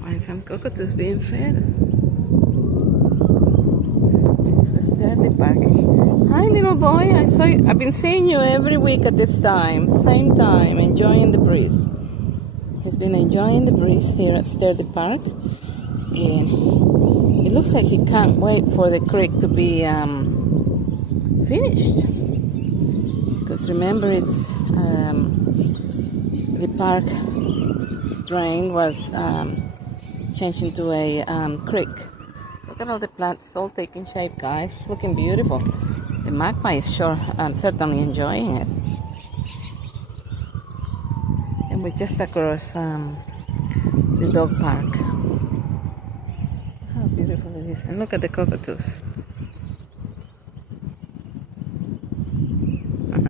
Find some cockatoos being fed. It's the park. Hi, little boy. I've been seeing you every week at this time, same time, enjoying the breeze. He's been enjoying the breeze here at Sturdy Park, and it looks like he can't wait for the creek to be finished. Because remember, it's the park drain was changed into a creek. Look at all the plants all taking shape, guys. Looking beautiful. The magpie is certainly enjoying it. And we're just across the dog park. How beautiful it is. And look at the cockatoos.